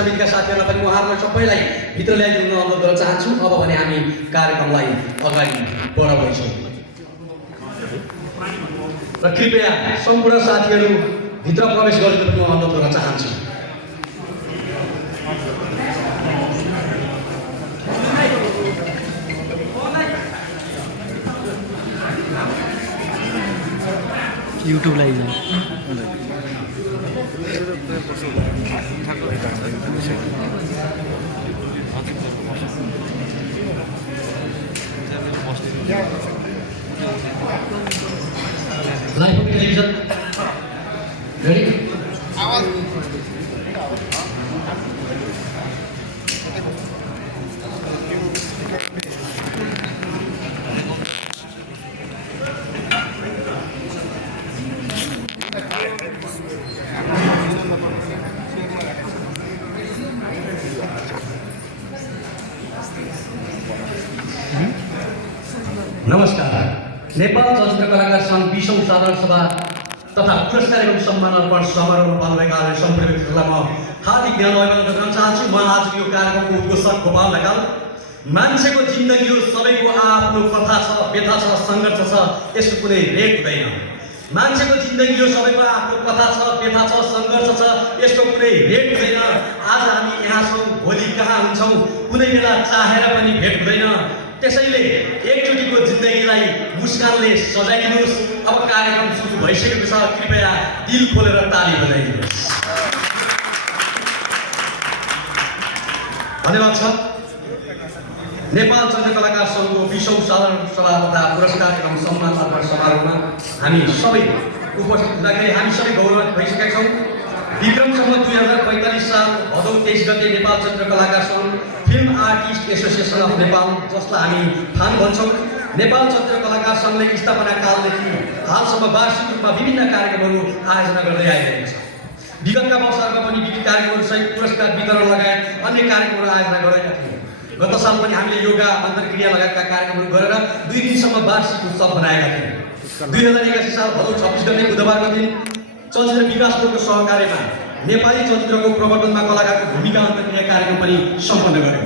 समितिका साथीहरूलाई पनि उहाँहरूलाई सबैलाई भित्र ल्याइदिनु अनुरोध गर्न चाहन्छु। अब भने हामी कार्यक्रमलाई अगाडि बढाउँदैछौँ र कृपया सम्पूर्ण साथीहरू भित्र प्रवेश गरिदिनु पनि अनुरोध गर्न चाहन्छु। YouTube live live television ready आवाज नमस्कार। नेपाल चलचित्र कलाकार सङ्घ 20औं साधारण सभा तथा पुरस्कार एवं सम्मान अर्पण समारोहमा पाल्नुभएका सम्पूर्ण व्यक्तिहरूलाई म हार्दिक ज्ञान अभिवादन गर्न चाहन्छु। म आज यो कार्यक्रमको उद्घोषक गोपाल ढकाल। मान्छेको जिन्दगी हो, सबैको आफ्नो कथा छ, व्यथा छ, सङ्घर्ष छ, यसको कुनै रेट हुँदैन। मान्छेको जिन्दगी हो, सबैको आफ्नो कथा छ, व्यथा छ, सङ्घर्ष छ, यसको कुनै रेट हुँदैन। आज हामी यहाँ छौँ, भोलि कहाँ हुन्छौँ, कुनै बेला चाहेर पनि भेट हुँदैन। त्यसैले एकचोटिको जिन्दगीलाई मुस्कानले सजाइदिनुहोस्। अब कार्यक्रम सुरु भइसकेको छ, कृपया दिल खोलेर ताली बजाइदिनुहोस्। धन्यवाद छ। नेपाल चलचित्र कलाकार सङ्घको 20औं साधारण सभा तथा पुरस्कार एवं सम्मान अर्पण समारोहमा हामी सबै उपस्थित हुँदाखेरि हामी सबै गौरवान्वित भइसकेका छौँ। विक्रमसम्म 2045 साल भदौ 23 गते नेपाल चलचित्र कलाकार सङ्घ film artist association of Nepal, जसलाई हामी फान भन्छौँ, नेपाल चलचित्र कलाकार सङ्घले स्थापना कालदेखि हालसम्म वार्षिक रूपमा विभिन्न कार्यक्रमहरू आयोजना गर्दै आइरहेको छ। विगतका वर्षहरूमा पनि विविध कार्यक्रमहरू सहित पुरस्कार वितरण लगायत अन्य कार्यक्रमहरू आयोजना गरेका थियौँ। गत साल पनि हामीले योगा, अन्तर्क्रिया लगायतका कार्यक्रमहरू गरेर 2 दिनसम्म वार्षिक उत्सव बनाएका थियौँ। 2081 साल भदौ 26 गते बुधबारको दिन चलचित्र विकास बोर्डको सहकार्यमा नेपाली चलचित्रको प्रवर्धनमा कलाकारको भूमिका अन्तर्क्रिया कार्यक्रम पनि सम्पन्न गर्यो।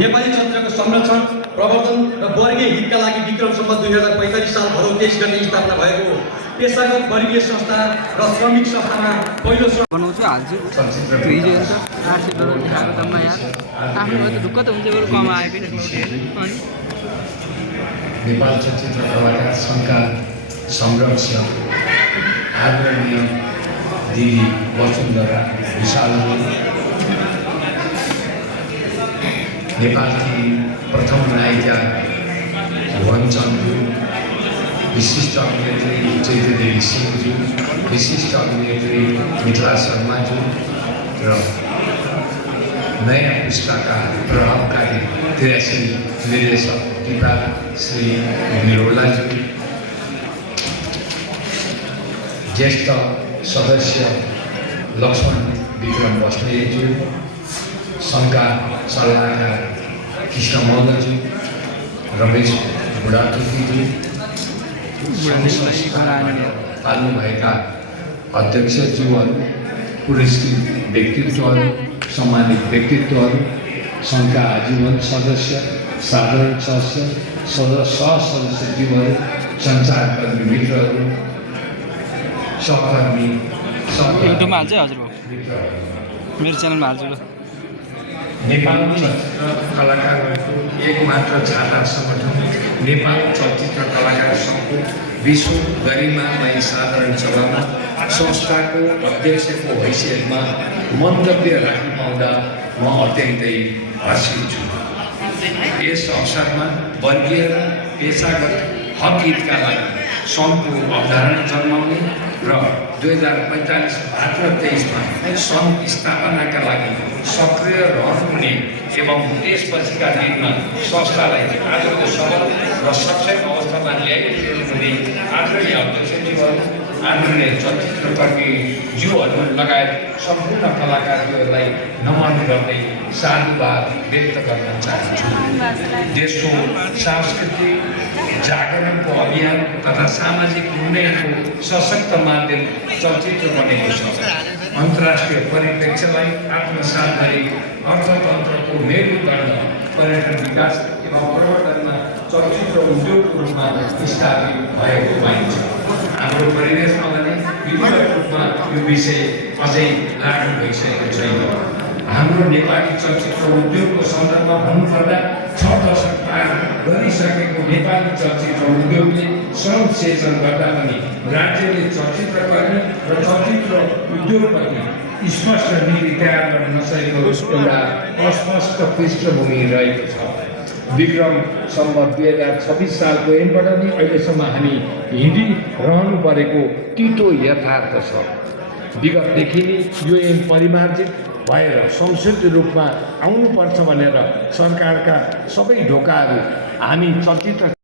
नेपाली चलचित्रको संरक्षण, प्रवर्धन र वर्गीय हितका लागि विक्रमसम्म 2045 साल भदौ 23 गते स्थापना भएको पेसागत वर्गीय संस्था र श्रमिक संस्थामा पहिलो बनाउँछु हाल्छु ढुक्क त हुन्छ बरु कम आए पनि। नेपाल चलचित्र कलाकार सङ्घका संरक्षक आदरणीय दिदी वसुन्धरा विशालजी, नेपालकी प्रथम नायिका भुवन चन्द्र, विशिष्ट अभिनेत्री चैतन्य सिंहज्यू, विशिष्ट अभिनेत्री मिथिला शर्माज्यू र नयाँ पुस्ताका प्रभावकारी क्रियाशील निर्देशक टिपा श्री निरोलाज्यू, ज्येष्ठ सदस्य लक्ष्मण विक्रम बस्नेतज्यू, सङ्घका सल्लाहकार कृष्ण मल्लज्यू, रमेश बुढाथोकीज्यू, पाल्नुभएका अध्यक्षज्यूहरू, पुरस्कृत व्यक्तित्वहरू, सम्मानित व्यक्तित्वहरू, सङ्घका आजीवन सदस्य, साधारण सहसदस्यज्यूहरू, सञ्चारकर्मी मित्रहरू, सहकर्मी युट्युबमा हाल्छ हजुर, मेरो च्यानलमा हाल्छु ल। नेपाली चलचित्र कलाकारहरूको एकमात्र छाता सङ्गठन नेपाल चलचित्र कलाकार सङ्घको विश्व गरिमामय साधारण सभामा संस्थाको अध्यक्षको हैसियतमा मन्तव्य राख्न पाउँदा म अत्यन्तै हर्षित छु। यस अवसरमा वर्गीय र पेसागत हक हितका लागि सङ्घको अवधारणा जन्माउने र 2045 भाद्र 23मा सङ्घ स्थापनाका लागि सक्रिय रहनुहुने एवं त्यसपछिका दिनमा संस्थालाई आजको सबल र सक्षम अवस्थामा ल्याइदिनुहुने आदरणीय अध्यक्षज्यूहरू, आदरणीय चलचित्रकर्मी ज्यूहरू लगायत सम्पूर्ण कलाकारहरूलाई नमन गर्दै साधुवाद व्यक्त गर्न चाहन्छु। देशको सांस्कृतिक जागरणको अभियान तथा सामाजिक उन्नयनको सशक्त माध्यम चलचित्र बनेको छ। अन्तर्राष्ट्रिय परिप्रेक्ष्यलाई आत्मसात गरी अर्थतन्त्रको मेरुदण्ड पर्यटन विकास एवं प्रवर्धनमा चलचित्र उद्योगको रूपमा स्थापित भएको पाइन्छ। हाम्रो परिवेशमा भने विधिवत रूपमा यो विषय अझै लागू भइसकेको छैन। हाम्रो नेपाली चलचित्र उद्योगको सन्दर्भमा भन्नुपर्दा 6 दशक पार गरिसकेको नेपाली चलचित्र उद्योगले श्रम सिर्जना गर्दा पनि राज्यले चलचित्रकर्मी र चलचित्र उद्योगप्रति स्पष्ट नीति तयार गर्न नसकेको एउटा अस्पष्ट पृष्ठभूमि रहेको छ। विक्रम सम्वत 2026 सालको ऐनबाट नै अहिलेसम्म हामी हिँडिरहनु परेको तितो यथार्थ छ। विगतदेखि नै यो ऐन परिमार्जित भएर संशोधित रूपमा आउनुपर्छ भनेर सरकारका सबै ढोकाहरू हामी चलचित्र